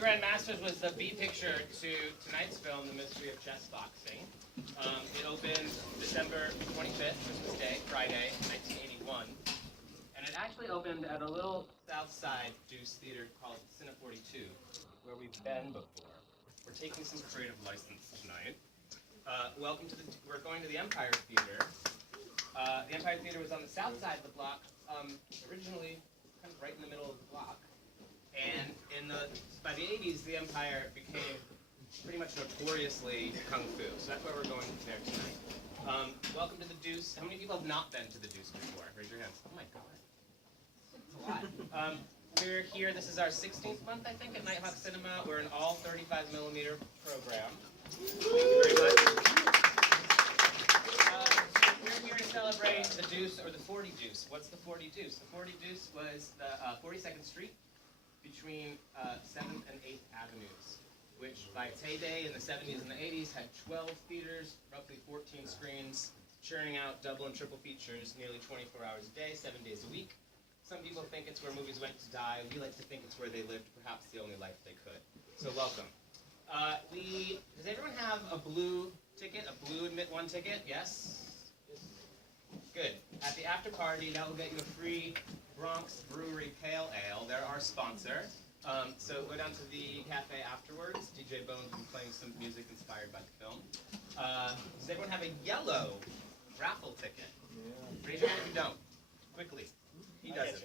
Grandmasters was the B picture to tonight's film, The Mystery of Chess Boxing. It opened December 25th, Christmas Day, Friday, 1981. And it actually opened at a little South Side Deuce theater called Cine 42, where we've been before. We're taking some creative license tonight. We're going to the Empire Theater. The Empire Theater was on the south side of the block, originally kind of right in the middle of the block. And by the 80s, the Empire became pretty much notoriously kung fu. So that's why we're going there tonight. Welcome to the Deuce. How many people have not been to the Deuce before? Raise your hands. Oh my God. That's a lot. We're here. This is our 16th month, I think, at Nitehawk Cinema. We're an all 35mm program. Thank you very much. We're here to celebrate the Deuce, or the 40 Deuce. What's the 40 Deuce? The 40 Deuce was the 42nd Street between 7th and 8th Avenues, which by its heyday in the 70s and the 80s had 12 theaters, roughly 14 screens, churning out double and triple features nearly 24 hours a day, 7 days a week. Some people think it's where movies went to die. We like to think it's where they lived perhaps the only life they could. So welcome. Does everyone have a blue ticket, a blue admit one ticket? Yes? Good. At the after party, that will get you a free Bronx Brewery Pale Ale. They're our sponsor. So go down to the cafe afterwards. DJ Bones will be playing some music inspired by the film. Does everyone have a yellow raffle ticket? Yeah. Raise your hand if you don't. Quickly. He doesn't.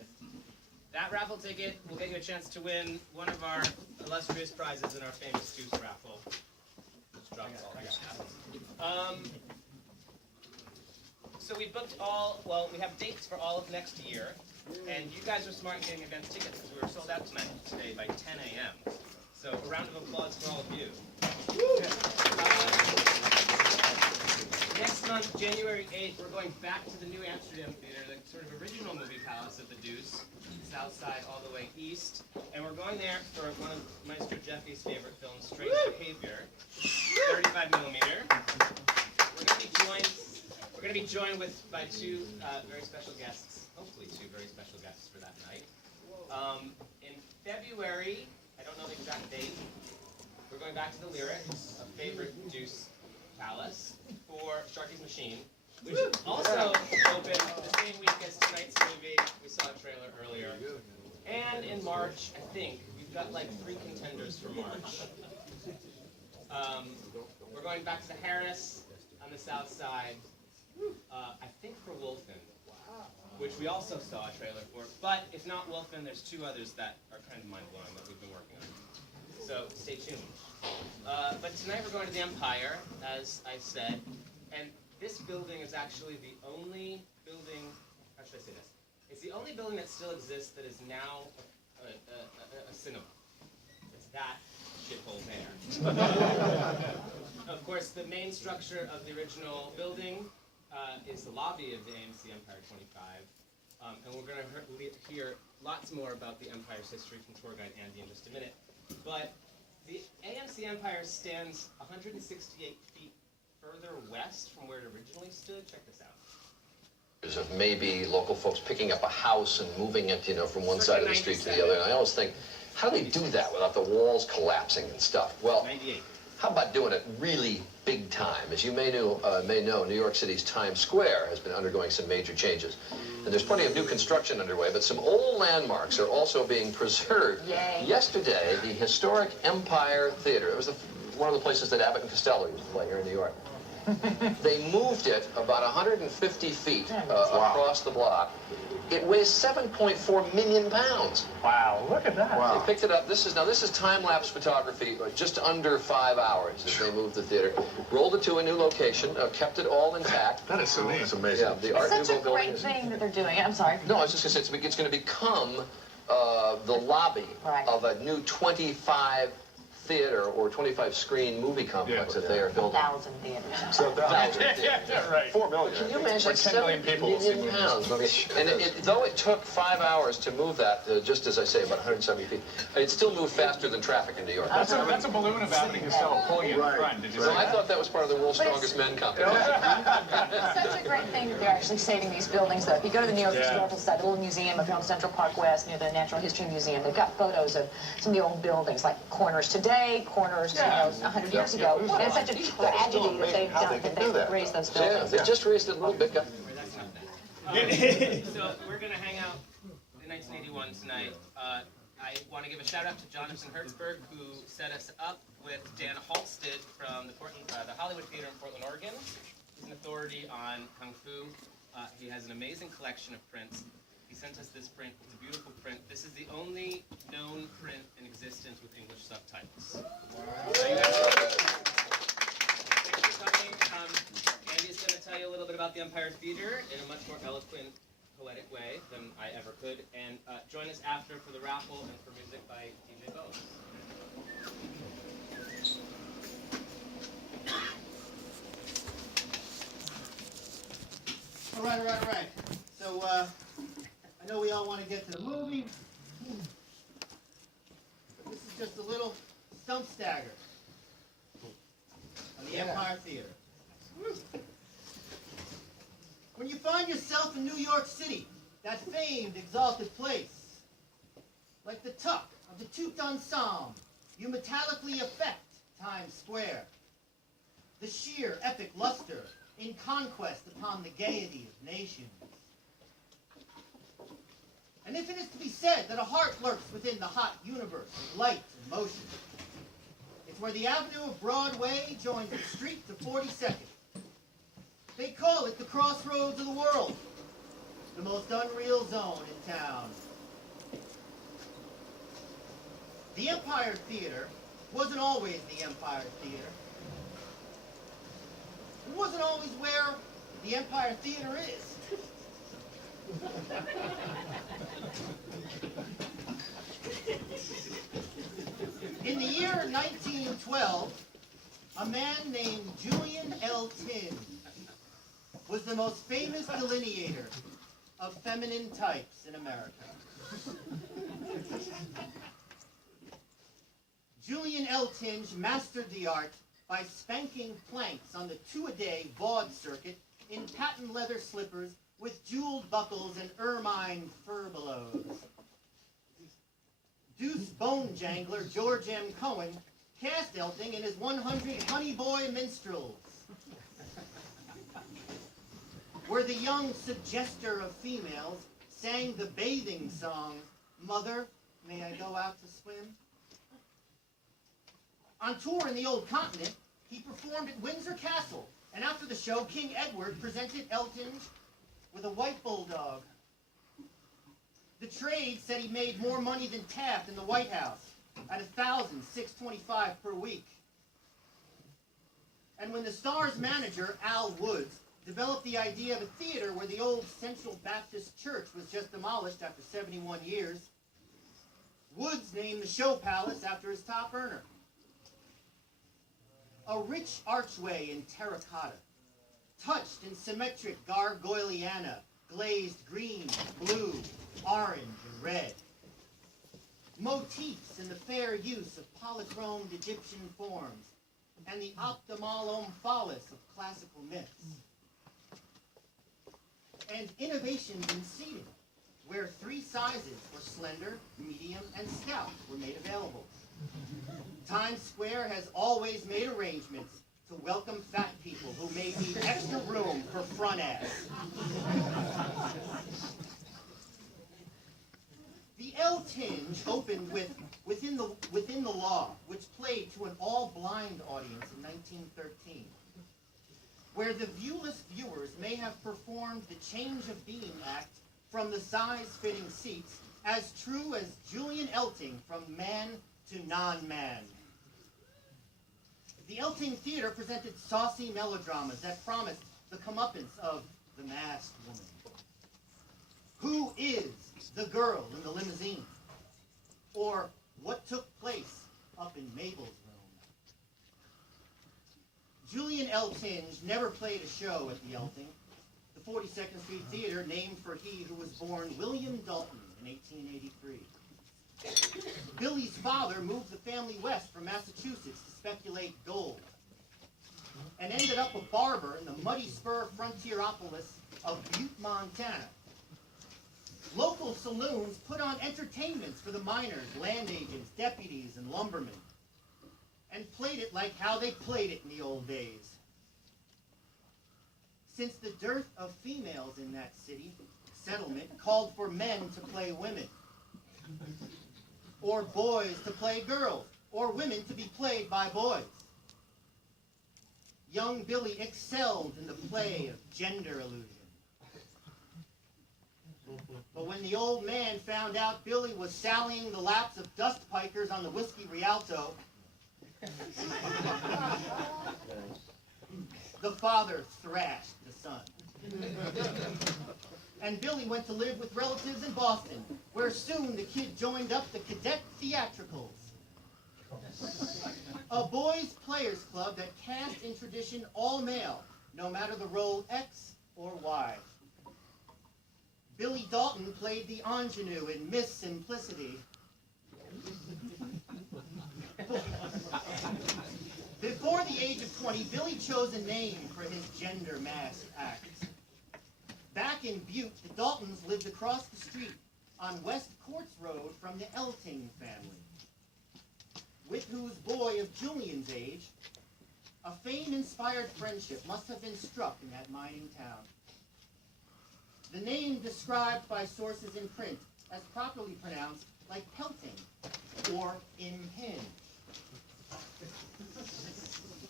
That raffle ticket will get you a chance to win one of our illustrious prizes in our famous Deuce raffle. So we booked we have dates for all of next year, and you guys are smart in getting event tickets because we were sold out today by 10 a.m. So a round of applause for all of you. Next month, January 8th, we're going back to the New Amsterdam Theater, the sort of original movie palace of the Deuce, south side all the way east. And we're going there for one of Maestro Jeffy's favorite films, Strange Behavior, 35mm. We're going to be joined by two very special guests, hopefully two very special guests for that night. In February, I don't know the exact date, we're going back to the Lyric, a favorite Deuce palace, for Sharky's Machine, which also opened the same week as tonight's movie. We saw a trailer earlier. And in March, I think, we've got like 3 contenders for March. We're going back to the Harris on the south side, I think for Wolfen, which we also saw a trailer for. But if not Wolfen, there's 2 others that are kind of mind-blowing that we've been working on. So stay tuned. But tonight we're going to the Empire, as I said, and this building is actually the only building, how should I say this? It's the only building that still exists that is now a cinema. It's that shithole there. Of course, the main structure of the original building is the lobby of the AMC Empire 25, and we're going to hear lots more about the Empire's history from tour guide Andy in just a minute. But the AMC Empire stands 168 feet further west from where it originally stood. Check this out. Of maybe local folks picking up a house and moving it, from one side of the street to the other. And I always think, how do they do that without the walls collapsing and stuff? Well, 98. How about doing it really big time? As you may know, New York City's Times Square has been undergoing some major changes. And there's plenty of new construction underway, but some old landmarks are also being preserved. Yay. Yesterday, the historic Empire Theater, it was one of the places that Abbott and Costello used to play here in New York. They moved it about 150 feet across the block. It weighs 7.4 million pounds. Wow, look at that. Wow. They picked it up. This is time-lapse photography, just under 5 hours as they moved the theater. Rolled it to a new location, kept it all intact. That is so neat. That's amazing. Yeah, the Art It's such Nouveau a great building thing that they're doing. I'm sorry. No, I was just going to say, it's going to become the lobby of a new 25 theater or 25-screen movie complex that they are building. 1,000 theaters. So Right. 4 million. Can you imagine Like 10 million 7 people will see million movies. pounds? And though it took 5 hours to move that, just as I say, about 170 feet, it still moved faster than traffic in New York. That's a balloon of Abbott and Costello pulling it in front. Did you see So I that? thought that was part of the World's But it's- Strongest Men competition. It's such a great thing that they're actually saving these buildings, though. If you go to the New York Historical Society, the little museum up here on Central Park West near the Natural History Museum, they've got photos of some of the old buildings, like corners today, corners, 100 years ago. And it's such a tragedy that they've done, that they've raised those Yeah, buildings. they just raised it a little bit, guys. So we're going to hang out in 1981 tonight. I want to give a shout out to Jonathan Hertzberg, who set us up with Dan Halsted from the Hollywood Theater in Portland, Oregon. He's an authority on Kung Fu. He has an amazing collection of prints. He sent us this print. It's a beautiful print. This is the only known print in existence with English subtitles. So you guys, thanks for coming. Andy's going to tell you a little bit about the Empire Theater in a much more eloquent, poetic way than I ever could. And join us after for the raffle and for music by DJ Bo. All right. So, I know we all want to get to the movie. But this is just a little stump stagger on the Empire Theater. When you find yourself in New York City, that famed, exalted place, like the tuck of the tout ensemble, you metallically affect Times Square. The sheer epic luster in conquest upon the gaiety of nations. And if it is to be said that a heart lurks within the hot universe of light and motion, it's where the avenue of Broadway joins the street to 42nd. They call it the crossroads of the world, the most unreal zone in town. The Empire Theater wasn't always the Empire Theater. It wasn't always where the Empire Theater is. In the year 1912, a man named Julian L. Tin was the most famous delineator of feminine types in America. Julian L. Tinge mastered the art by spanking planks on the two-a-day vaud circuit in patent leather slippers with jeweled buckles and ermine furbelows. Deuce bone jangler George M. Cohen cast Elting in his 100 Honey Boy Minstrels, where the young suggester of females sang the bathing song, "Mother, may I go out to swim?" On tour in the Old Continent, he performed at Windsor Castle, and after the show, King Edward presented Elton with a white bulldog. The trade said he made more money than Taft in the White House, at $1,625 per week. And when the Star's manager, Al Woods, developed the idea of a theater where the old Central Baptist Church was just demolished after 71 years, Woods named the Show Palace after his top earner. A rich archway in terracotta, touched in symmetric gargoyliana, glazed green, blue, orange, and red. Motifs in the fair use of polychromed Egyptian forms, and the optimal omphalos of classical myths. And innovations in seating, where 3 sizes for slender, medium, and stout were made available. Times Square has always made arrangements to welcome fat people who may need extra room for front ass. The L Tinge opened with Within the Law, which played to an all-blind audience in 1913, where the viewless viewers may have performed the change of being act from the size-fitting seats as true as Julian Elting from man to non-man. The Elting Theater presented saucy melodramas that promised the comeuppance of the masked woman. Who is the girl in the limousine? Or what took place up in Mabel's room. Julian L. Tinge never played a show at the Elting, the 42nd Street Theater named for he who was born William Dalton in 1883. Billy's father moved the family west from Massachusetts to speculate gold, and ended up a barber in the muddy spur frontieropolis of Butte, Montana. Local saloons put on entertainments for the miners, land agents, deputies, and lumbermen, and played it like how they played it in the old days. Since the dearth of females in that city, settlement called for men to play women, or boys to play girls, or women to be played by boys. Young Billy excelled in the play of gender illusion. But when the old man found out Billy was sallying the laps of dust pikers on the Whiskey Rialto, the father thrashed the son. And Billy went to live with relatives in Boston, where soon the kid joined up the cadet theatricals, a boys' players club that cast in tradition all male, no matter the role X or Y. Billy Dalton played the ingenue in Miss Simplicity. Before the age of 20, Billy chose a name for his gender mask act. Back in Butte, the Daltons lived across the street on West Courts Road from the Elting family, with whose boy of Julian's age, a fame-inspired friendship must have been struck in that mining town. The name described by sources in print as properly pronounced like pelting or impinge.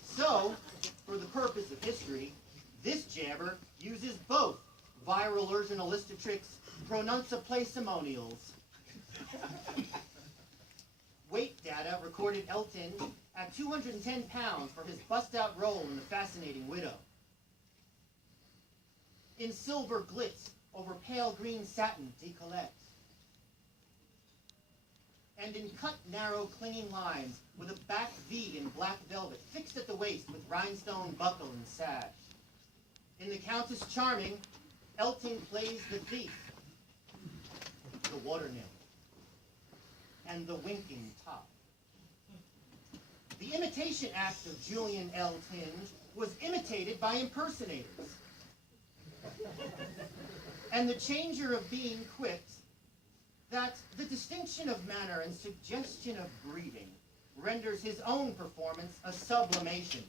So, for the purpose of history, this jabber uses both viral originalistics pronunciaplaceimonials. Weight data recorded Elton at 210 pounds for his bust-out role in The Fascinating Widow. In silver glitz over pale green satin decollete. And in cut, narrow, clinging lines with a back V in black velvet fixed at the waist with rhinestone buckle and sash. In The Countess Charming, Elting plays the thief, the water nymph, and the winking top. The imitation act of Julian L. Tinge was imitated by impersonators. And the changer of being quipped that the distinction of manner and suggestion of breeding renders his own performance a sublimation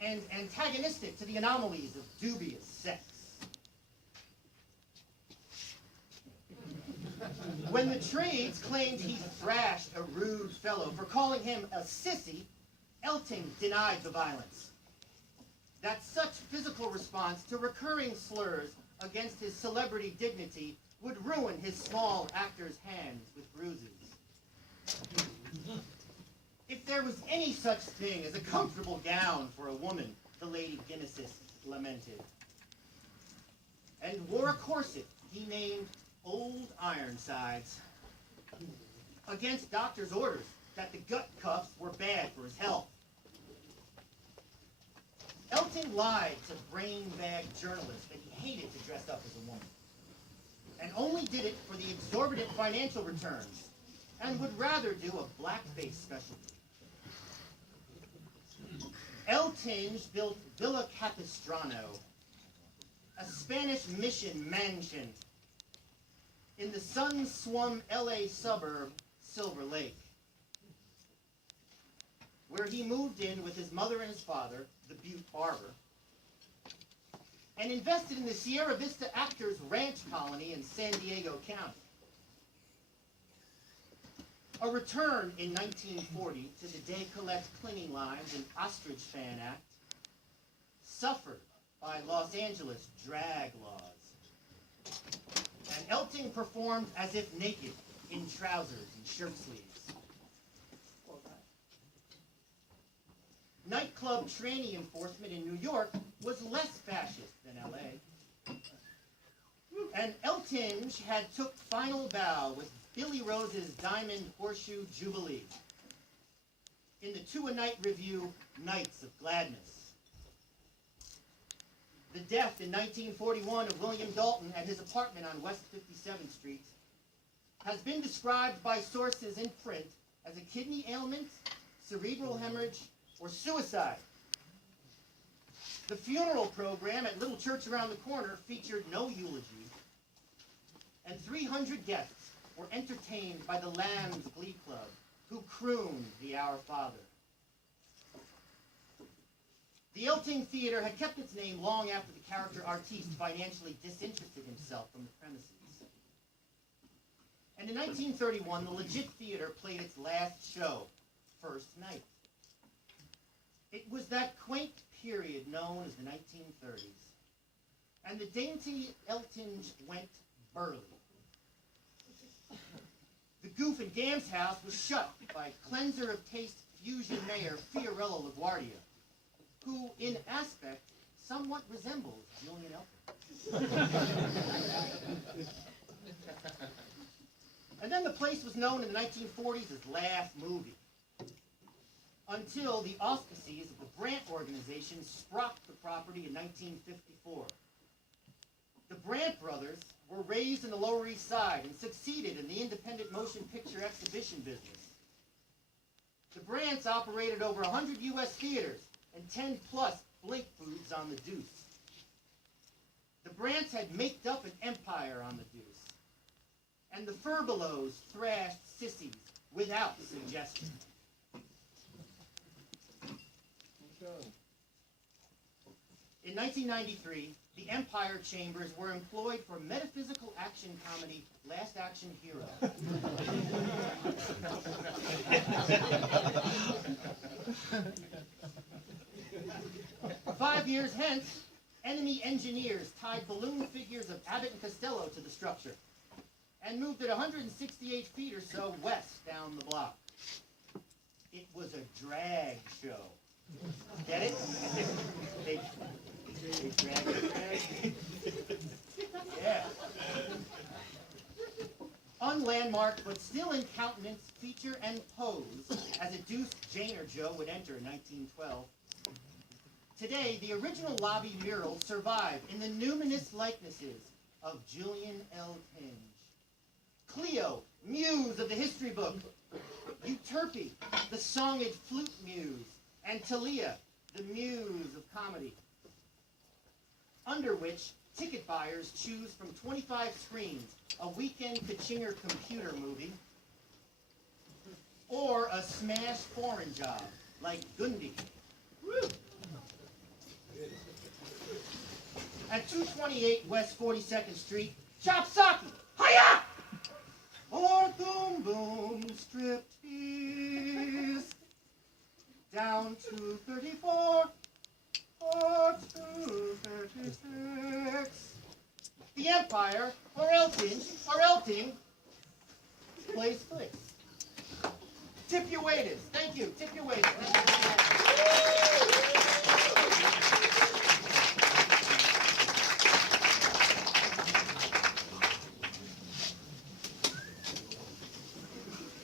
and antagonistic to the anomalies of dubious sex. When the trades claimed he thrashed a rude fellow for calling him a sissy, Elting denied the violence. That such physical response to recurring slurs against his celebrity dignity would ruin his small actor's hands with bruises. If there was any such thing as a comfortable gown for a woman, the Lady Guinnessist lamented. And wore a corset he named Old Ironsides, against doctor's orders that the gut cuffs were bad for his health. Elting lied to brain-bag journalists that he hated to dress up as a woman, and only did it for the exorbitant financial returns, and would rather do a blackface specialty. Elting built Villa Capistrano, a Spanish mission mansion in the sun-swum LA suburb, Silver Lake, where he moved in with his mother and his father, the Butte barber, and invested in the Sierra Vista Actors Ranch Colony in San Diego County. A return in 1940 to the décolleté clinging lines and ostrich fan act, suffered by Los Angeles drag laws. And Elting performed as if naked in trousers and shirt sleeves. Nightclub tranny enforcement in New York was less fascist than LA. And Elting had took final bow with Billy Rose's Diamond Horseshoe Jubilee, in the two-a-night review, Nights of Gladness. The death in 1941 of William Dalton at his apartment on West 57th Street has been described by sources in print as a kidney ailment, cerebral hemorrhage, or suicide. The funeral program at Little Church Around the Corner featured no eulogy, and 300 guests were entertained by the Lambs Glee Club, who crooned the Our Father. The Elting Theater had kept its name long after the character artiste financially disinterested himself from the premises. And in 1931, the Legit Theater played its last show, First Night. It was that quaint period known as the 1930s, and the dainty Eltinge went burly. The Goof and Gams house was shut by cleanser of taste fusion mayor Fiorello LaGuardia, who, in aspect, somewhat resembles Julian Elton. And then the place was known in the 1940s as Laugh Movie, until the auspices of the Brandt organization sprocked the property in 1954. The Brandt brothers were raised in the Lower East Side and succeeded in the independent motion picture exhibition business. The Brandts operated over 100 U.S. theaters and 10-plus Blake booths on the Deuce. The Brandts had maked up an empire on the Deuce, and the Furbelows thrashed sissies without suggestion. In 1993, the Empire Chambers were employed for metaphysical action comedy Last Action Hero. 5 years hence, enemy engineers tied balloon figures of Abbott and Costello to the structure and moved it 168 feet or so west down the block. It was a drag show. Get it? They drag it. Yeah. Unlandmarked, but still in countenance, feature, and pose, as a Deuce, Jane, or Joe would enter in 1912. Today, the original lobby murals survive in the numinous likenesses of Julian L. Tinge, Cleo, muse of the history book, Euterpe, the songed flute muse, and Talia, the muse of comedy, under which ticket buyers choose from 25 screens a weekend Kachinger computer movie, or a smash foreign job like Gundy. Woo! At 228 West 42nd Street, chop-socky, hiya! Or boom boom striptease, down to 34 or 236. The Empire, or Elting, plays flicks. Tip your waiters. Thank you. Tip your waiters.